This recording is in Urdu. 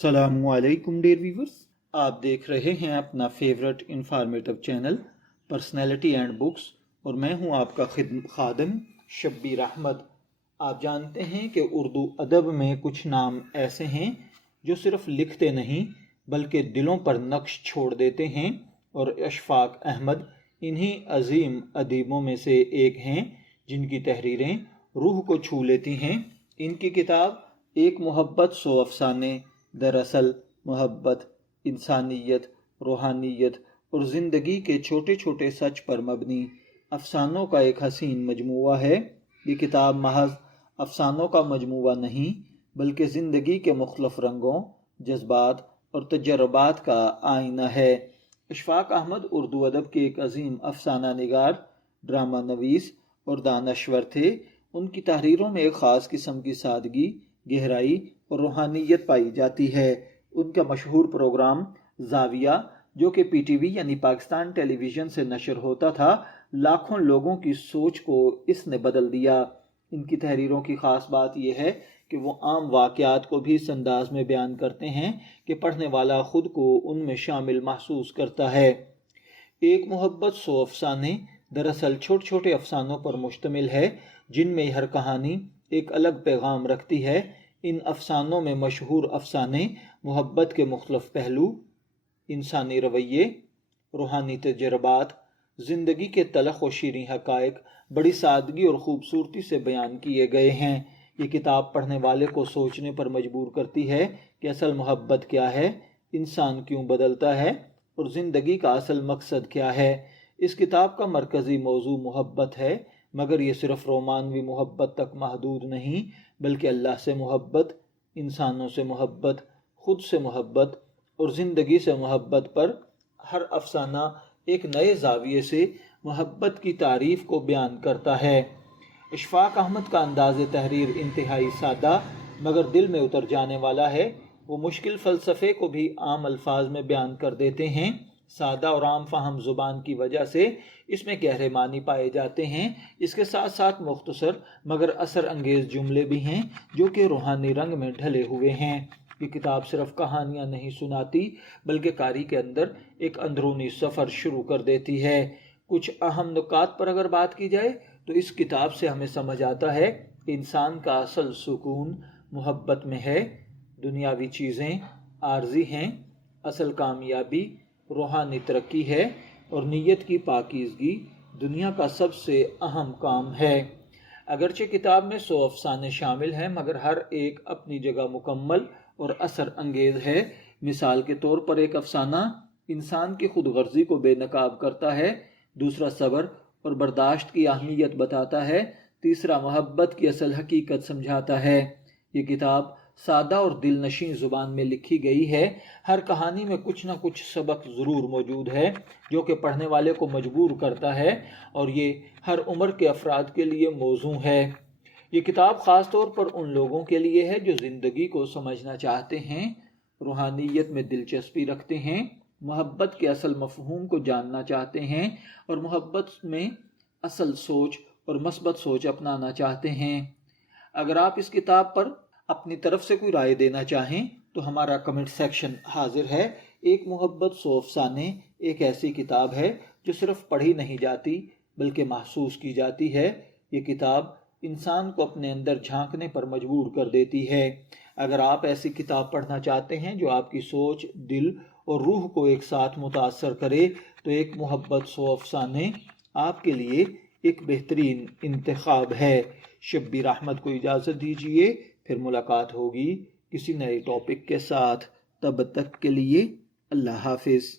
السلام علیکم ڈیئر ویورز، آپ دیکھ رہے ہیں اپنا favourite informative channel personality and books, اور میں ہوں آپ کا خادم شبیر احمد۔ آپ جانتے ہیں کہ اردو ادب میں کچھ نام ایسے ہیں جو صرف لکھتے نہیں بلکہ دلوں پر نقش چھوڑ دیتے ہیں، اور اشفاق احمد انہی عظیم ادیبوں میں سے ایک ہیں جن کی تحریریں روح کو چھو لیتی ہیں۔ ان کی کتاب ایک محبت سو افسانے دراصل محبت، انسانیت، روحانیت اور زندگی کے چھوٹے چھوٹے سچ پر مبنی افسانوں کا ایک حسین مجموعہ ہے۔ یہ کتاب محض افسانوں کا مجموعہ نہیں بلکہ زندگی کے مختلف رنگوں، جذبات اور تجربات کا آئینہ ہے۔ اشفاق احمد اردو ادب کے ایک عظیم افسانہ نگار، ڈرامہ نویس اور دانشور تھے۔ ان کی تحریروں میں ایک خاص قسم کی سادگی، گہرائی اور روحانیت پائی جاتی ہے۔ ان کا مشہور پروگرام زاویہ، جو کہ پی ٹی وی یعنی پاکستان ٹیلی ویژن سے نشر ہوتا تھا، لاکھوں لوگوں کی سوچ کو اس نے بدل دیا۔ ان کی تحریروں کی خاص بات یہ ہے کہ وہ عام واقعات کو بھی اس انداز میں بیان کرتے ہیں کہ پڑھنے والا خود کو ان میں شامل محسوس کرتا ہے۔ ایک محبت سو افسانے دراصل چھوٹے چھوٹے افسانوں پر مشتمل ہے جن میں ہر کہانی ایک الگ پیغام رکھتی ہے۔ ان افسانوں میں مشہور افسانے محبت کے مختلف پہلو، انسانی رویے، روحانی تجربات، زندگی کے تلخ و شیریں حقائق بڑی سادگی اور خوبصورتی سے بیان کیے گئے ہیں۔ یہ کتاب پڑھنے والے کو سوچنے پر مجبور کرتی ہے کہ اصل محبت کیا ہے، انسان کیوں بدلتا ہے اور زندگی کا اصل مقصد کیا ہے۔ اس کتاب کا مرکزی موضوع محبت ہے، مگر یہ صرف رومانوی محبت تک محدود نہیں بلکہ اللہ سے محبت، انسانوں سے محبت، خود سے محبت اور زندگی سے محبت پر۔ ہر افسانہ ایک نئے زاویے سے محبت کی تعریف کو بیان کرتا ہے۔ اشفاق احمد کا انداز تحریر انتہائی سادہ مگر دل میں اتر جانے والا ہے۔ وہ مشکل فلسفے کو بھی عام الفاظ میں بیان کر دیتے ہیں۔ سادہ اور عام فہم زبان کی وجہ سے اس میں گہرے معنی پائے جاتے ہیں۔ اس کے ساتھ ساتھ مختصر مگر اثر انگیز جملے بھی ہیں جو کہ روحانی رنگ میں ڈھلے ہوئے ہیں۔ یہ کتاب صرف کہانیاں نہیں سناتی بلکہ قاری کے اندر ایک اندرونی سفر شروع کر دیتی ہے۔ کچھ اہم نکات پر اگر بات کی جائے تو اس کتاب سے ہمیں سمجھ آتا ہے کہ انسان کا اصل سکون محبت میں ہے۔ دنیاوی چیزیں عارضی ہیں، اصل کامیابی روحانی ترقی ہے، اور نیت کی پاکیزگی دنیا کا سب سے اہم کام ہے۔ اگرچہ کتاب میں 100 افسانے شامل ہیں مگر ہر ایک اپنی جگہ مکمل اور اثر انگیز ہے۔ مثال کے طور پر ایک افسانہ انسان کی خود غرضی کو بے نقاب کرتا ہے، دوسرا صبر اور برداشت کی اہمیت بتاتا ہے، تیسرا محبت کی اصل حقیقت سمجھاتا ہے۔ یہ کتاب سادہ اور دل نشیں زبان میں لکھی گئی ہے۔ ہر کہانی میں کچھ نہ کچھ سبق ضرور موجود ہے جو کہ پڑھنے والے کو مجبور کرتا ہے، اور یہ ہر عمر کے افراد کے لیے موزوں ہے۔ یہ کتاب خاص طور پر ان لوگوں کے لیے ہے جو زندگی کو سمجھنا چاہتے ہیں، روحانیت میں دلچسپی رکھتے ہیں، محبت کے اصل مفہوم کو جاننا چاہتے ہیں اور محبت میں اصل سوچ اور مثبت سوچ اپنانا چاہتے ہیں۔ اگر آپ اس کتاب پر اپنی طرف سے کوئی رائے دینا چاہیں تو ہمارا کمنٹ سیکشن حاضر ہے۔ ایک محبت 100 افسانے ایک ایسی کتاب ہے جو صرف پڑھی نہیں جاتی بلکہ محسوس کی جاتی ہے۔ یہ کتاب انسان کو اپنے اندر جھانکنے پر مجبور کر دیتی ہے۔ اگر آپ ایسی کتاب پڑھنا چاہتے ہیں جو آپ کی سوچ، دل اور روح کو ایک ساتھ متاثر کرے تو ایک محبت 100 افسانے آپ کے لیے ایک بہترین انتخاب ہے۔ شبیر احمد کو اجازت دیجیے، پھر ملاقات ہوگی کسی نئے ٹاپک کے ساتھ۔ تب تک کے لیے اللہ حافظ۔